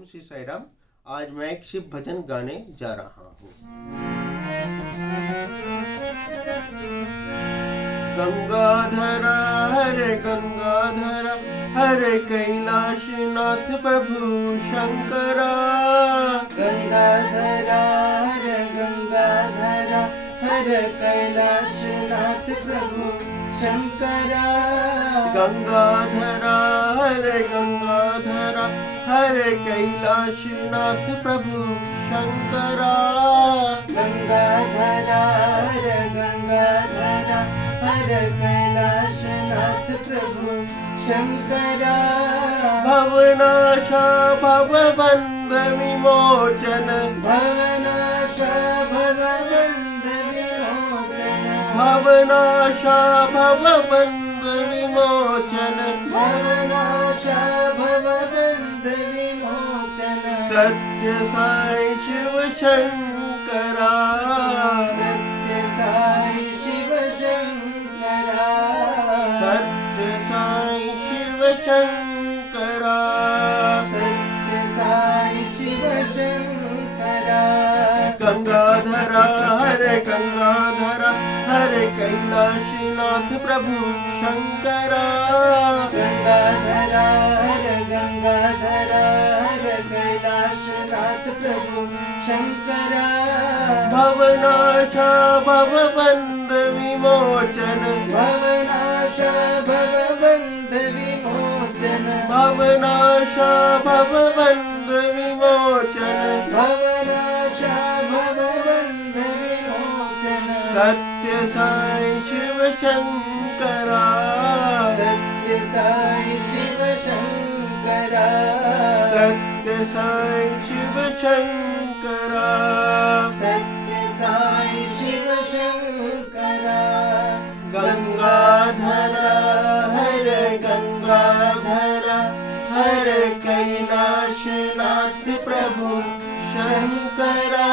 ओम श्री साई राम। आज मैं एक शिव भजन गाने जा रहा हूँ। गंगाधरा हरे गंगाधरा हरे कैलाशनाथ प्रभु शंकरा। गंगाधरा हरे गंगाधरा हरे कैलाशनाथ प्रभु शंकरा। गंगाधरा हरे गंगाधरा हरे कैलाशनाथ प्रभु शंकरा। गंगाधरा हरे गंगाधरा हरे कैलाशनाथ प्रभु शंकरा। भवनाशा भवबंध विमोचन भवनाशा भवबंध विमोचन। भवनाशा भवबंध विमोचन। भवनाशा भवबंध विमोचन। सत्य साई शिव शंकरा। सत्य साई शिव शंकरा। सत्य साई शिव शंकरा। सत्य साई शिव शंकरा। गंगाधरा हरे गंगाधरा हरे कैलाशनाथ प्रभु शंकरा। गंगाधरा हरे गंगाधरा हरे कैलाशनाथ प्रभु शंकरा। भवनाशा भवबंध विमोचन। भवनाशा भवबंध विमोचन। भवनाशा भवबंध विमोचन। भवनाशा भवबंध विमोचन। सत्य साई शिव शंकरा। सत्य साई शिव शंकरा। सत्य साई शिव शंकरा। सत्य साई शिव शंकरा। गंगाधरा हरे गंगाधरा हरे कैलाशनाथ प्रभु शंकरा।